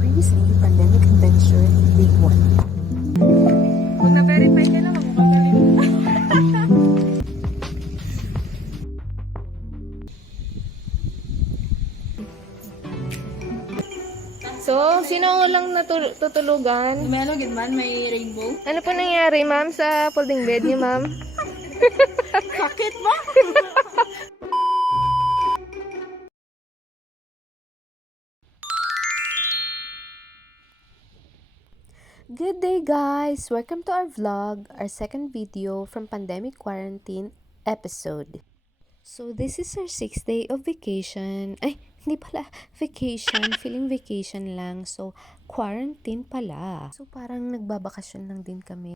Previously, Pandemic Adventure, Day 1. Kung na-verify niya lang, magagaling. So, sino lang natutulugan? May ano, man, may rainbow. Ano po nangyari, ma'am, sa folding bed niyo, ma'am? Sakit ba? Good day, guys! Welcome to our vlog, our second video from Pandemic Quarantine episode. So, this is our 6th day of vacation. Ay, hindi pala vacation. Feeling vacation lang. So, quarantine pala. So, parang nagbabakasyon lang din kami.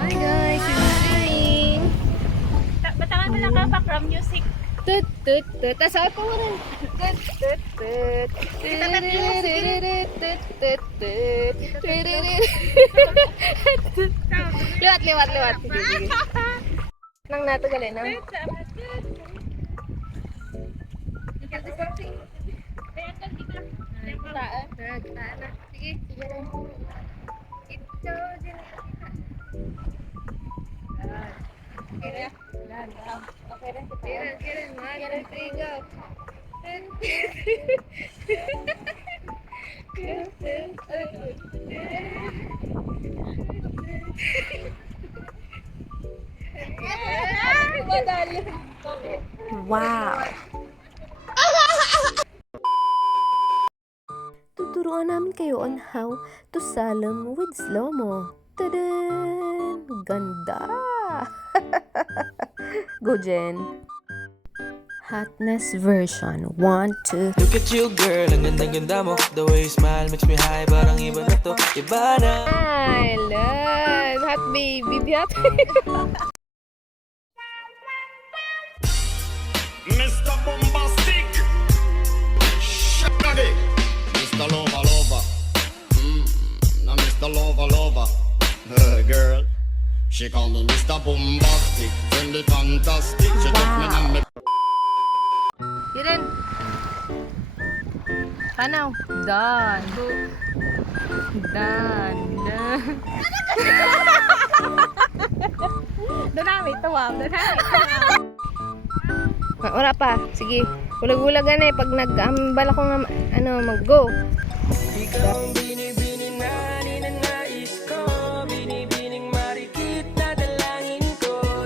Hi guys, it's swimming. Batangan mo lang ka, background music. Tut, tut, tut. Asa ko rin. Tut, tut, tut. Liwat, liwat, liwat. Sige, sige. Nang nato gali na. Gitaan na. Sige, sige na. Ito, dyan. Okay na. Okay na. Get it, man. There you go. Wow! Tuturuan namin kayo on how to slalom with slow-mo. Tadaan! Ganda! Go, Jen! Hotness version 1, 2, Look at you girl, ang ganda-ganda mo. The way you smile makes me high, parang iba na to. Iba na. I love hot baby. Hot Mr. Bombastic, Shaggy, Mr. Lover Lover, now Mr. Lover Lover, girl, she call me Mr. Bombastic, friendly fantastic, she took me and me. Yun. Panaw. Done. Done. Danami, tawag. Danami, tawag. Wala pa. Sige. Ulag-ulagan eh. Pag nag-ambala ko nga, mag-go. Ikaw ang binibining na ninanais ko. Binibining marikit na dalangin ko.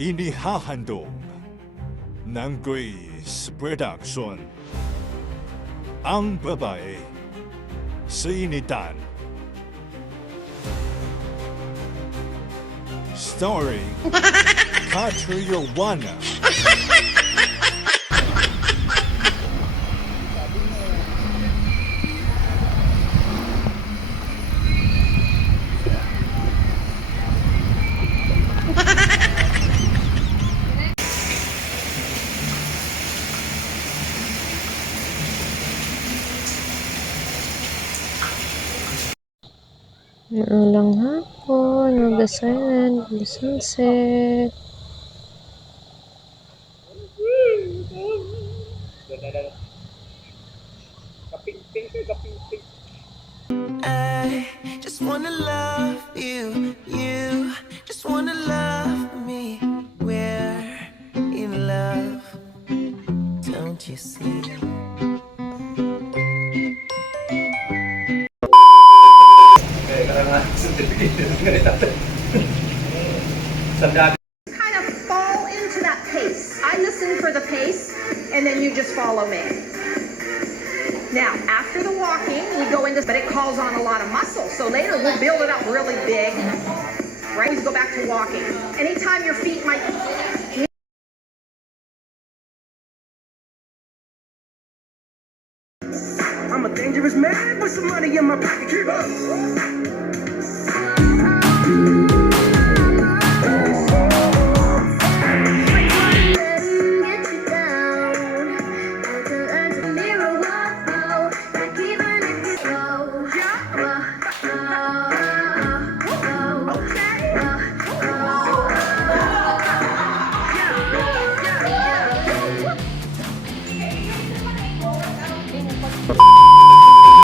Inihahandog ng Grace Production ang babae sa initan. Starring Catriona. Maalang hapon, magasan, sunset. I just wanna love you, you just wanna love me. We're in love, don't you see? Kind of fall into that pace. I listen for the pace, and then you just follow me. Now, after the walking, we go into, but it calls on a lot of muscle. So later we'll build it up really big. Right? Always go back to walking. Anytime your feet might. I'm a dangerous man with some money in my pocket. Keep up.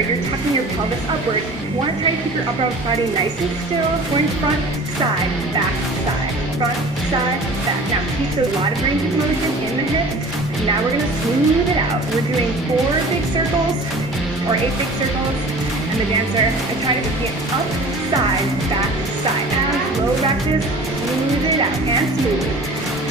You're tucking your pelvis upward. You want to try to keep your upper body nice and still. Going front, side, back, side. Front, side, back. Now keep a lot of range of motion in the hips. Now we're going to smooth it out. We're doing 4 big circles or 8 big circles. And the dancer, I try to get up, side, back, side. As low back is, smooth it out and smooth.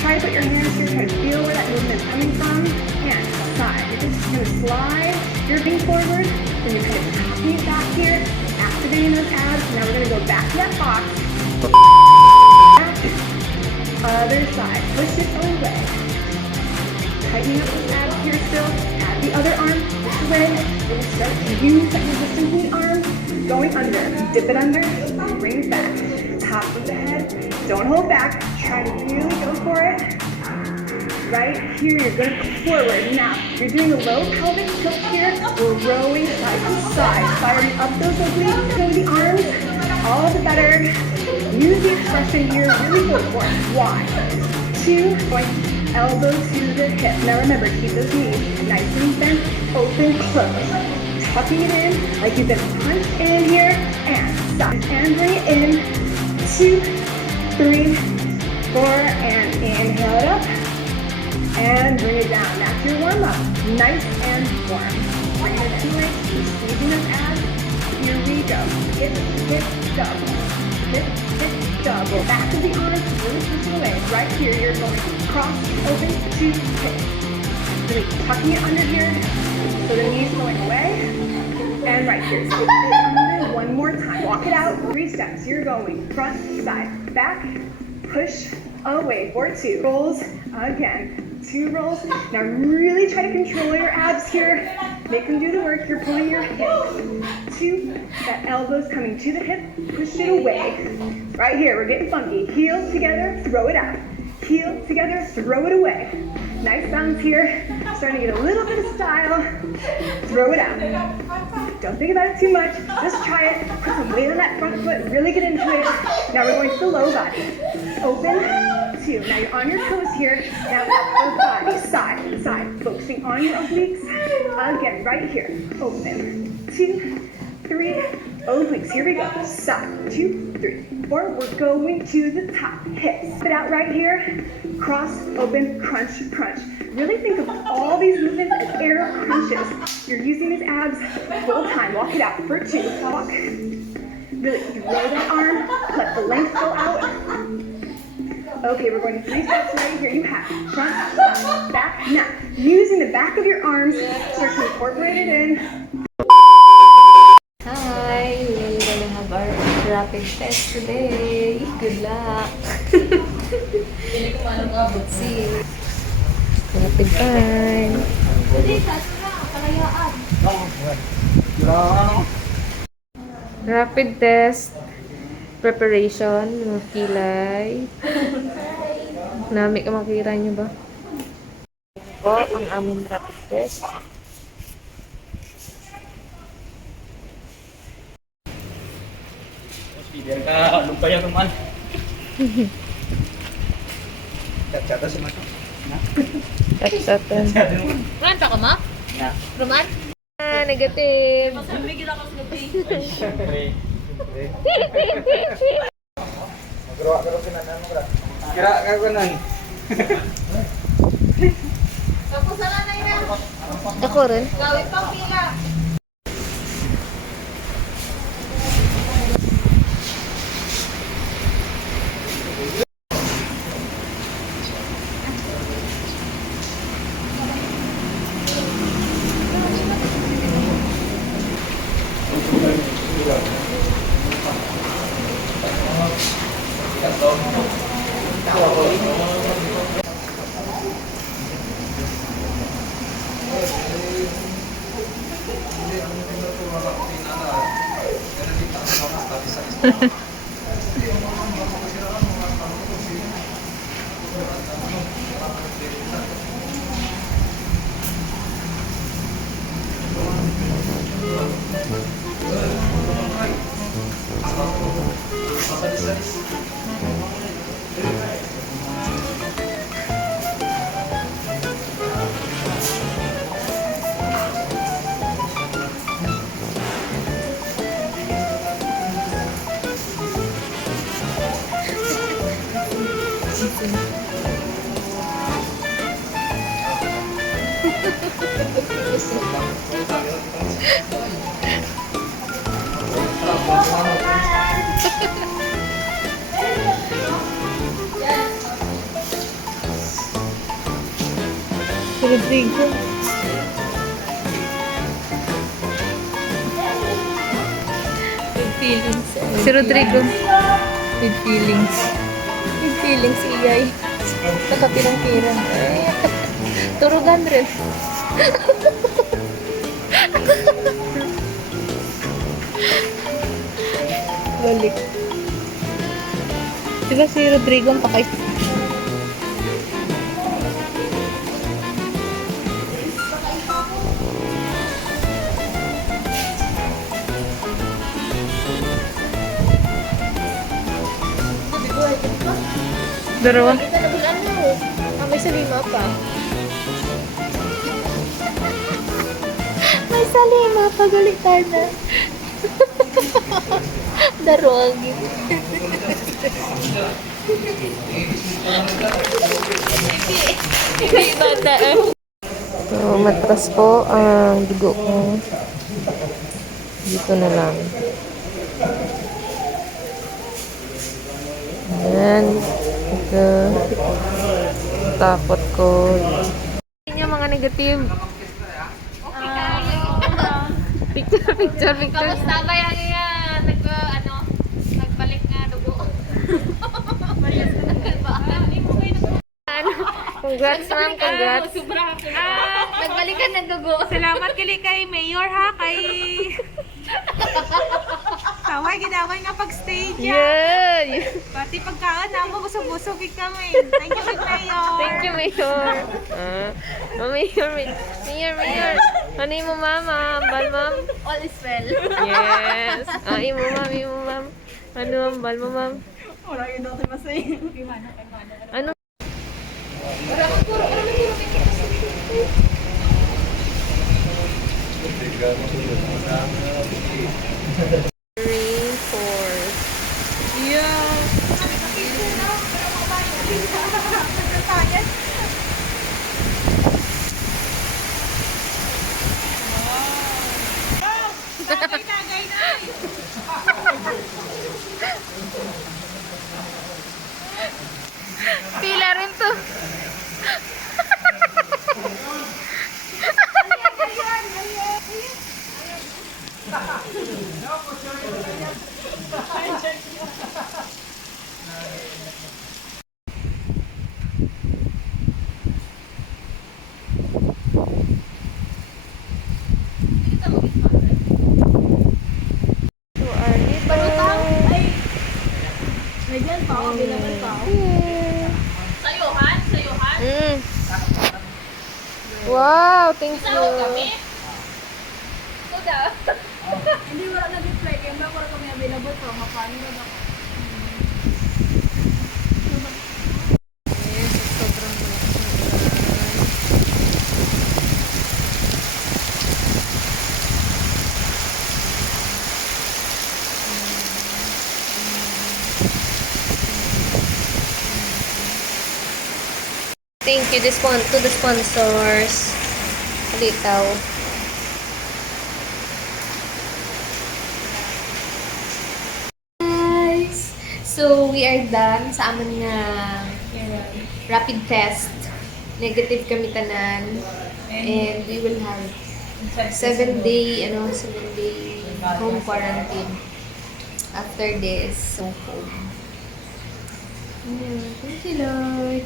Try to put your hands here, try to feel where that movement is coming from. And side. You're just going to slide your feet forward. Then you're kind of tapping it back here, activating those abs. Now we're going to go back to that box. Back. Other side. Push it away. Tightening up those abs here still. Add the other arm. Push away. Then start to use that resistance in the arm. Going under. Dip it under. Bring it back. Top of the head. Don't hold back. Try to really go for it. Right here, you're going to go forward. Now, you're doing a low pelvic tilt here. We're rowing side to side. Firing up those obliques through the arms. All the better. Use the expression here. Really go for it. 1, 2, point. Elbow to the hip. Now remember, keep those knees nice and bent, open, close. Tucking it in like you've been punched in here. And side. And bring it in. 2, 3, 4. And inhale it up. And bring it down. That's your warm up. Nice and warm. Bring it in. Keep squeezing those abs. Here we go. Hip, hip, double. Hip, hip, double. Back of the arms. Really push it away. Right here, you're going cross, open, to hip. Really tucking it under here. So the knees going away. And right here. So under one more time. Walk it out. 3 steps. You're going front, side, back, push, away for 2. Rolls again. 2 rolls. Now really try to control your abs here. Make them do the work. You're pulling your hip. 2. That elbow's coming to the hip. Push it away. Right here, we're getting funky. Heels together, throw it out. Heels together, throw it away. Nice bounce here. Starting to get a little bit of style. Throw it out. Don't think about it too much. Just try it. Put some weight on that front foot. Really get into it. Now we're going to the low body. Open. 2. Now you're on your toes here. Now upper body, side, side. Focusing on your obliques. Again, right here. Open. 2, 3. Obliques. Here we go. Side. 2, 3, 4. We're going to the top. Hips. Spit out right here. Cross, open, crunch, crunch. Really think of all these movements as air crunches. You're using these abs full time. Walk it out for 2. Walk. Really throw that arm. Let the length go out. Okay, we're going to 3 steps right here. You have front, back. Now, using the back of your arms, start to incorporate it in. Hi! We're gonna have our rapid test today. Good luck! Let's see. Rapid time. Rapid test preparation. Mga kilay. Nami ka makira niyo ba? Po, ang aming rapid test. Biar ka lumpay ang naman. Chat-chata si Mato. Chat-chatan. Roman pa ka ma? Na. Roman? Ah, negative. Siyempre. Magro ka rin na mo ra. Kira ka kunan. Ako rin. Gawin pang pila. Rodrigo. With feelings. Si Rodrigo. With feelings. With feelings, iyay. Nakapirang-pirang. Turugan rin. Balik. Diba si Rodrigo ang pakay? Dalawa? May salima pa. May salima, pagalitan na. Darwagin. Hindi bata eh. So, matras po ang dugo ko. Dito na lang. Ayan. Ito. Tapot ko. Yung mga negative. Picture. Kamusta ba yan? Nagbalik nga dugo. Congrats ma'am, congrats. Nagbalikan ng dugo. Salamat kay Mayor ha, kay... Tawag, ginawan nga pag-stage Yeah! Pati pagkaan na mo, busog-busog kami. Thank you, Mayor. Thank you, Mayor. Mayor. Ano mo, mama? Bal, ma'am? All is well. Yes. Imo, ma'am. Ano, bal mo, ma'am? Wala yun natin masaya. Ano? Reinforce. Pila rin to. So, our neighbor. Medyan pa, available pa. Sayuhan? Sayuhan? Mm. Wow, thank you. Hindi wala nag-reply. Kaya ba wala kami available pa. Mapano na ako. Yes, sobrang malakas na ulan. Thank you to the sponsors. Litaw. Guys, so we are done sa amon nga rapid test. Negative kami tanan. And we will have 7-day home quarantine. After this, so home. Yeah, thank you, Lord.